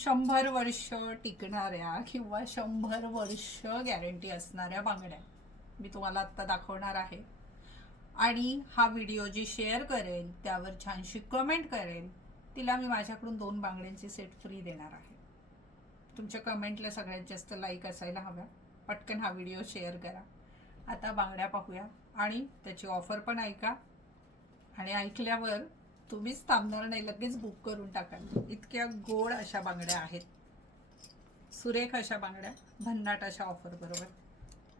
100 वर्ष टिकणाऱ्या किंवा 100 वर्ष गॅरंटी असणाऱ्या बांगड्या मी तुम्हाला आत्ता दाखवणार आहे. आणि हा व्हिडिओ जी शेअर करेल त्यावर छानशी कमेंट करेल तिला मी माझ्याकडून 2 बांगड्यांचे सेट फ्री देणार आहे. तुमच्या कमेंटला सगळ्यात जास्त लाईक असायला हव्या. पटकन हा व्हिडिओ शेअर करा. आता बांगड्या पाहूया आणि त्याची ऑफर पण ऐका. आणि ऐकल्यावर तुम्हीच थांबणार नाही, लगेच बुक करून टाकाल. इतक्या गोड अशा बांगड्या आहेत, सुरेख अशा बांगड्या, भन्नाट अशा ऑफर बरोबर.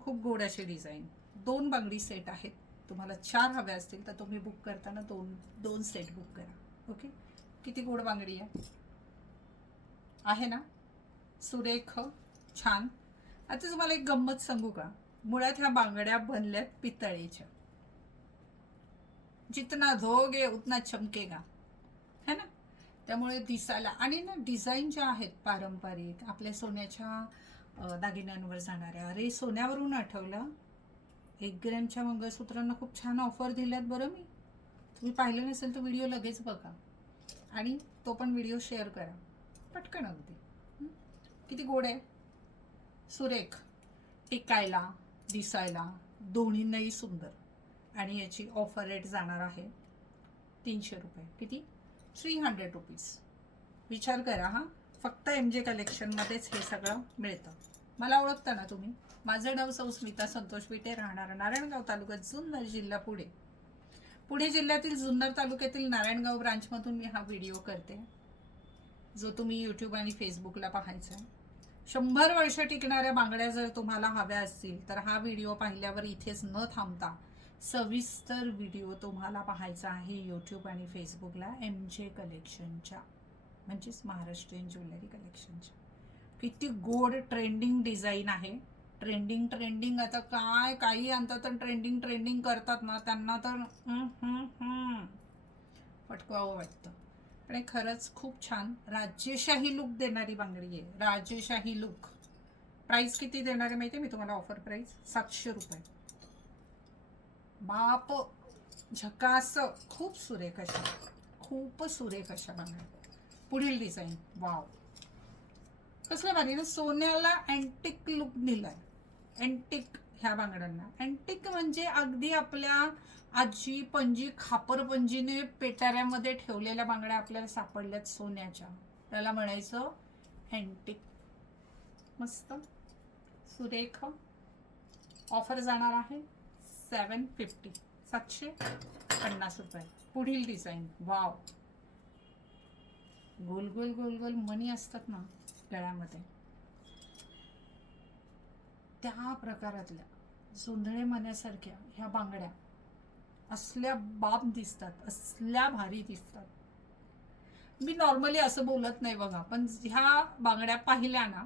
खूप गोड अशी डिझाईन. 2 बांगडी सेट आहेत. तुम्हाला 4 हव्या असतील तर तुम्ही बुक करताना दोन सेट बुक करा. ओके. किती गोड बांगडी आहे ना, सुरेख, छान. आता तुम्हाला एक गंमत सांगू का. मुळात ह्या बांगड्या बनल्यात पितळेच्या. जितना धोगे उतना चमकेगा, है ना. त्यामुळे दिसायला आणि ना डिझाईन ज्या आहेत पारंपरिक आपल्या सोन्याच्या दागिन्यांवर जाणाऱ्या. अरे सोन्यावरून आठवलं, 1 ग्रॅमच्या मंगळसूत्रांना खूप छान ऑफर दिल्यात बरं. मी तुम्ही पाहिलं नसेल तर व्हिडिओ लगेच बघा आणि तो पण व्हिडिओ शेअर करा पटकन. अगदी किती गोड आहे, सुरेख, टिकायला, दिसायला दोन्हींनाही सुंदर. आणि याची ऑफर रेट जाणार आहे 300 रुपये. किती? 300 रुपीज. विचार करा हा. फक्त MJ कलेक्शनमध्येच हे सगळं मिळतं. मला ओळखता ना तुम्ही. माझं नाव स्मिता संतोष विटे, राहणार नारायणगाव तालुक्यात, जुन्नर जिल्हा, पुणे जिल्ह्यातील जुन्नर तालुक्यातील नारायणगाव ब्रांचमधून मी हा व्हिडिओ करते, जो तुम्ही यूट्यूब आणि फेसबुकला पाहायचा आहे. 100 वर्ष टिकणाऱ्या बांगड्या जर तुम्हाला हव्या असतील तर हा व्हिडिओ पाहिल्यावर इथेच न थांबता सविस्तर व्हिडिओ तुम्हाला पाहायचा आहे यूट्यूब आणि फेसबुकला MJ कलेक्शनच्या, म्हणजेच महाराष्ट्रीयन ज्वेलरी कलेक्शनच्या. किती गोड ट्रेंडिंग डिझाईन आहे. ट्रेंडिंग आता काय काही आणतात तर ट्रेंडिंग करतात ना, त्यांना तर पटकवावं वाटतं. पण खरंच खूप छान राजेशाही लुक देणारी बांगडी आहे. राजेशाही लुक. प्राइस किती देणार आहे माहिती आहे मी तुम्हाला? ऑफर प्राइस 700 रुपये. बाप, झकास. खूप सुरेख अशा बांगड्या. पुढील डिझाईन, वाव, कसलं भारी ना. सोन्याला अँटिक लुक दिलाय. अँटिक ह्या बांगड्यांना. अँटिक म्हणजे अगदी आपल्या आजी पणजी खापरपणजीने पेटाऱ्यामध्ये ठेवलेल्या बांगड्या आपल्याला सापडल्यात सोन्याच्या, त्याला म्हणायचं अँटिक. मस्त सुरेख. ऑफर जाणार आहे 750 रुपये. पुढील डिझाईन, वाव, गोल गोल मणी असतात ना गळ्यामध्ये, त्या प्रकारातल्या जोंधळे मण्यासारख्या ह्या बांगड्या असल्या बाप दिसतात, असल्या भारी दिसतात. मी नॉर्मली असं बोलत नाही बघा, पण ह्या बांगड्या पाहिल्या ना,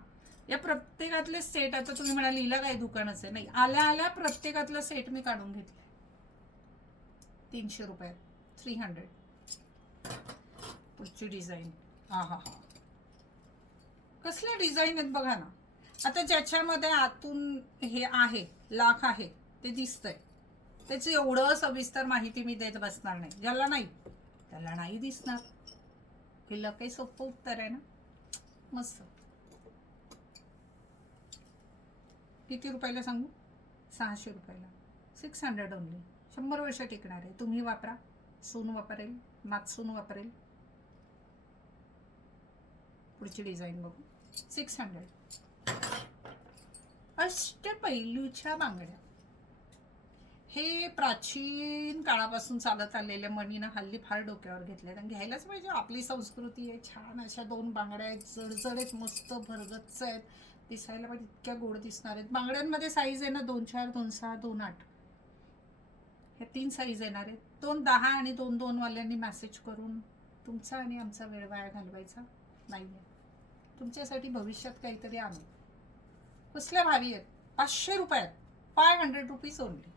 या प्रत्येकातले सेट, आता तुम्ही म्हणाल हिला काही दुकानच आहे, नाही, आल्या प्रत्येकातला सेट मी काढून घेतले 300 रुपयात. 300. पुढची डिझाईन, हा कसल्या डिझाईन आहेत बघा ना. आता ज्याच्यामध्ये आतून हे आहे, लाख आहे, ते दिसतंय, त्याची एवढं सविस्तर माहिती मी देत बसणार नाही. ज्याला नाही त्याला नाही दिसणार. हे काही सोपं उत्तर आहे ना. मस्त. किती रुपयाला सांगू? 600 रुपयाला. 600 ओनली. 100 वर्ष टिकणार आहे. तुम्ही वापरा, सून वापरेल, नातसून वापरेल. पुढची डिझाईन बघू. 600. अष्टपैलूच्या बांगड्या. हे प्राचीन काळापासून चालत आलेल्या मणीनं हल्ली फार डोक्यावर घेतल्या. घ्यायलाच पाहिजे, आपली संस्कृती आहे. छान अशा 2 बांगड्या आहेत, जडजड, मस्त भरगच्च आहेत, दिसायला पण इतक्या गोड दिसणार आहेत. बांगड्यांमध्ये साईज आहे ना 2-4, 2-6, 2-8, ह्या 3 साईज येणार आहेत. 2-10 आणि 2-2 वाल्यांनी मेसेज करून तुमचा आणि आमचा वेळ वाया घालवायचा नाहीये. तुमच्यासाठी भविष्यात काहीतरी आणू. कसल्या भारी आहेत. 500 रुपयात. 500 रुपीज ओनली.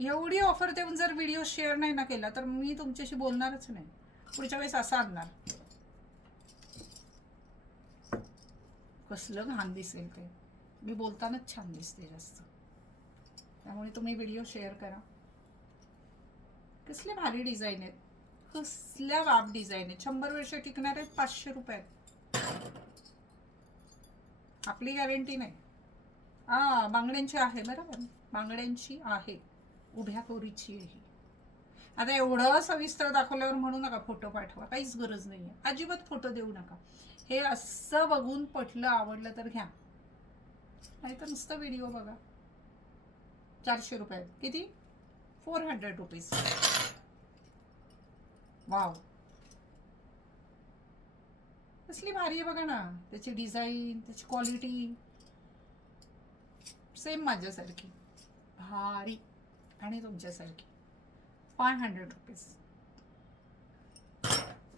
एवढी ऑफर देऊन जर व्हिडिओ शेअर नाही ना केला तर मी तुमच्याशी बोलणारच नाही. पुढच्या वेळेस असं आणणार. कसलं घाण दिसेल ते. मी बोलतानाच छान दिसते जास्त. त्यामुळे तुम्ही व्हिडिओ शेअर करा. कसले भारी डिझाईन आहेत, कसल्या बाप डिझाईन आहेत. 100 वर्ष टिकणार आहेत. 500 रुपयात. आपली गॅरंटी नाही. हा, बांगड्यांची आहे बरोबर, बांगड्यांची आहे, उभ्या कोरीची आहे. आता एवढं सविस्तर दाखवल्यावर म्हणू नका फोटो पाठवा, काहीच गरज नाहीये, अजिबात फोटो देऊ नका. हे असं बघून पटलं, आवडलं तर घ्या, नाही तर नुसतं व्हिडिओ बघा. 400 रुपये. किती? 400 रुपीज. वाव, कसली भारी आहे बघा ना, त्याची डिझाईन, त्याची क्वालिटी सेम माझ्यासारखी भारी आणि तुमच्यासारखी. 500 रुपीज.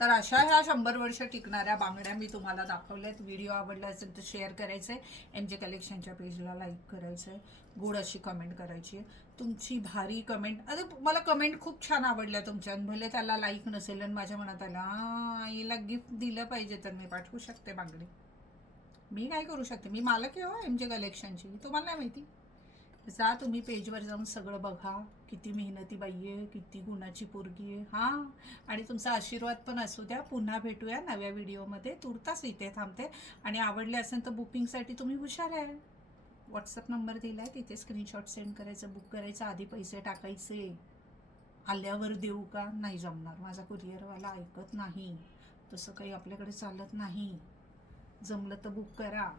तर अशा ह्या 100 वर्ष टिकणाऱ्या बांगड्या मी तुम्हाला दाखवल्यात. व्हिडिओ आवडला असेल तर शेअर करायचंय, MJ कलेक्शनच्या पेजला लाईक करायचंय, गोड अशी कमेंट करायची. तुमची भारी कमेंट, अरे मला कमेंट खूप छान आवडल्या तुमच्या. भले त्याला लाईक नसेल आणि माझ्या मनात आला आईला गिफ्ट दिलं पाहिजे तर मी पाठवू शकते बांगडी. मी काय करू शकते, मी मालक आहे हो MJ कलेक्शनची, तुम्हाला नाही माहिती? जा तुम्ही पेजवर जाऊन सगळं बघा, किती मेहनती बाई आहे, किती गुणाची पोरगी आहे. हां, आणि तुमचा आशीर्वाद पण असू द्या. पुन्हा भेटूया नव्या व्हिडिओमध्ये. तुर्तास इथे थांबते, आणि आवडले असेल तर बुकिंगसाठी तुम्ही हुशार आहे. व्हॉट्सअप नंबर दिला आहे, तिथे स्क्रीनशॉट सेंड करायचं, बुक करायचं, आधी पैसे टाकायचे. आल्यावर देऊ का? नाही जमणार, माझा कुरिअरवाला ऐकत नाही, तसं काही आपल्याकडे चालत नाही. जमलं तर बुक करा,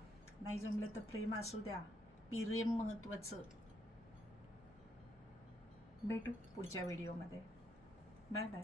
नाही जमलं तर प्रेम असू द्या, प्रेम महत्वाचं. भेटू पुढच्या व्हिडिओमध्ये. Bye bye.